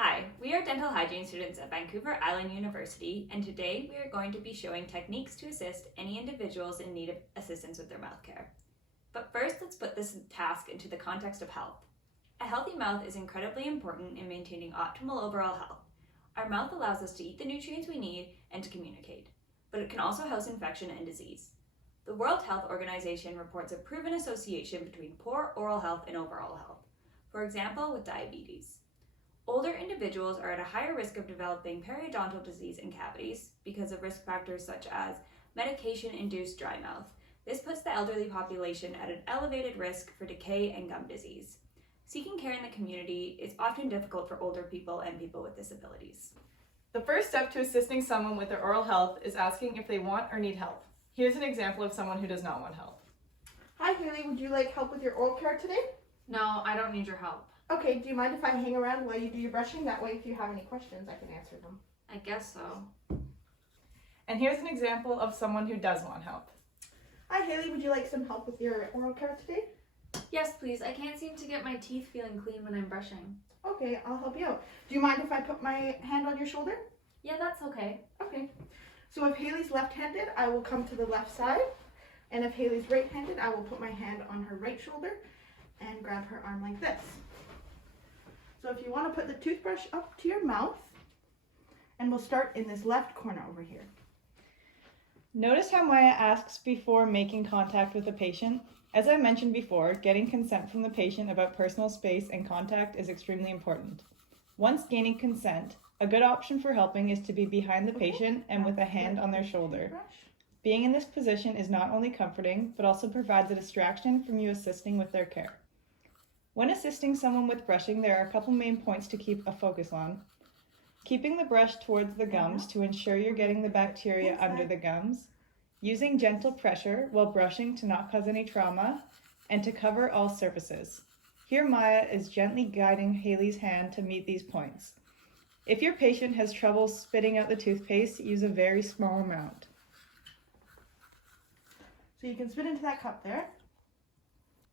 Hi, we are dental hygiene students at Vancouver Island University, and today we are going to be showing techniques to assist any individuals in need of assistance with their mouth care. But first, let's put this task into the context of health. A healthy mouth is incredibly important in maintaining optimal overall health. Our mouth allows us to eat the nutrients we need and to communicate, but it can also house infection and disease. The World Health Organization reports a proven association between poor oral health and overall health, for example, with diabetes. Older individuals are at a higher risk of developing periodontal disease and cavities because of risk factors such as medication-induced dry mouth. This puts the elderly population at an elevated risk for decay and gum disease. Seeking care in the community is often difficult for older people and people with disabilities. The first step to assisting someone with their oral health is asking if they want or need help. Here's an example of someone who does not want help. Hi Haley, would you like help with your oral care today? No, I don't need your help. Okay, do you mind if I hang around while you do your brushing? That way if you have any questions, I can answer them. I guess so. And here's an example of someone who does want help. Hi Haley, would you like some help with your oral care today? Yes, please. I can't seem to get my teeth feeling clean when I'm brushing. Okay, I'll help you out. Do you mind if I put my hand on your shoulder? Yeah, that's okay. Okay. So if Haley's left-handed, I will come to the left side. And if Haley's right-handed, I will put my hand on her right shoulder and grab her arm like this. So if you want to put the toothbrush up to your mouth, and we'll start in this left corner over here. Notice how Maya asks before making contact with the patient. As I mentioned before, getting consent from the patient about personal space and contact is extremely important. Once gaining consent, a good option for helping is to be behind the patient and with a hand on their shoulder. Being in this position is not only comforting, but also provides a distraction from you assisting with their care. When assisting someone with brushing, there are a couple main points to keep a focus on. Keeping the brush towards the gums to ensure you're getting the bacteria under the gums. Using gentle pressure while brushing to not cause any trauma, and to cover all surfaces. Here Maya is gently guiding Haley's hand to meet these points. If your patient has trouble spitting out the toothpaste, use a very small amount. So you can spit into that cup there.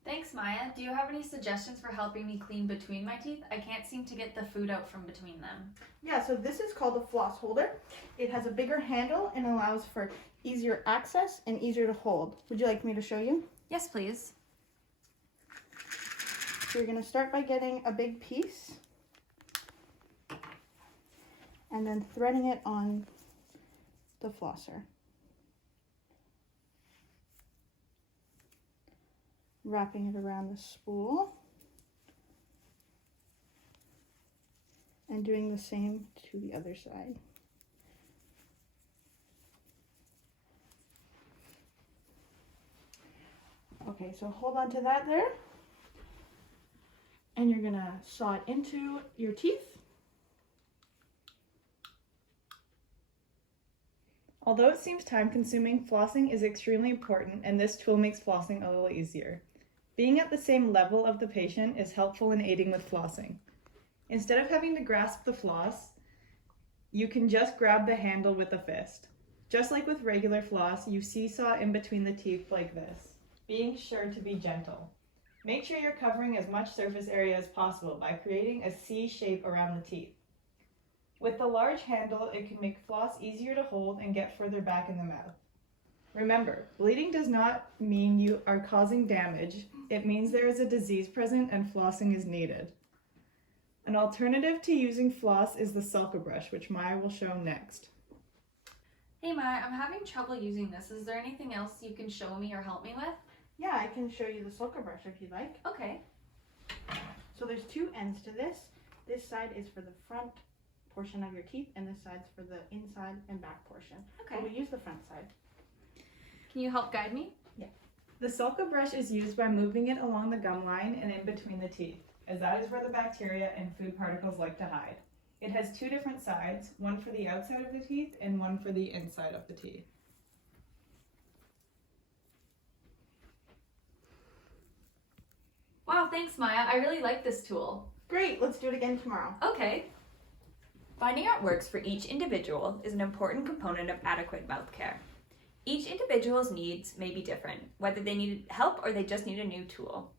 Thanks, Maya. Do you have any suggestions for helping me clean between my teeth? I can't seem to get the food out from between them. Yeah, so this is called a floss holder. It has a bigger handle and allows for easier access and easier to hold. Would you like me to show you? Yes, please. So you're going to start by getting a big piece and then threading it on the flosser. Wrapping it around the spool and doing the same to the other side. Okay, so hold on to that there, and you're gonna saw it into your teeth. Although it seems time-consuming, flossing is extremely important, and this tool makes flossing a little easier. Being at the same level of the patient is helpful in aiding with flossing. Instead of having to grasp the floss, you can just grab the handle with a fist. Just like with regular floss, you seesaw in between the teeth like this, being sure to be gentle. Make sure you're covering as much surface area as possible by creating a C shape around the teeth. With the large handle, it can make floss easier to hold and get further back in the mouth. Remember, bleeding does not mean you are causing damage. It means there is a disease present and flossing is needed. An alternative to using floss is the sulca brush, which Maya will show next. Hey, Maya, I'm having trouble using this. Is there anything else you can show me or help me with? Yeah, I can show you the sulca brush if you'd like. Okay. So there's two ends to this. This side is for the front portion of your teeth, and this side's for the inside and back portion. Okay. So we use the front side. Can you help guide me? Yeah. The sulca brush is used by moving it along the gum line and in between the teeth, as that is where the bacteria and food particles like to hide. It has two different sides, one for the outside of the teeth and one for the inside of the teeth. Wow, thanks, Maya. I really like this tool. Great, let's do it again tomorrow. Okay. Finding what works for each individual is an important component of adequate mouth care. Each individual's needs may be different, whether they need help or they just need a new tool.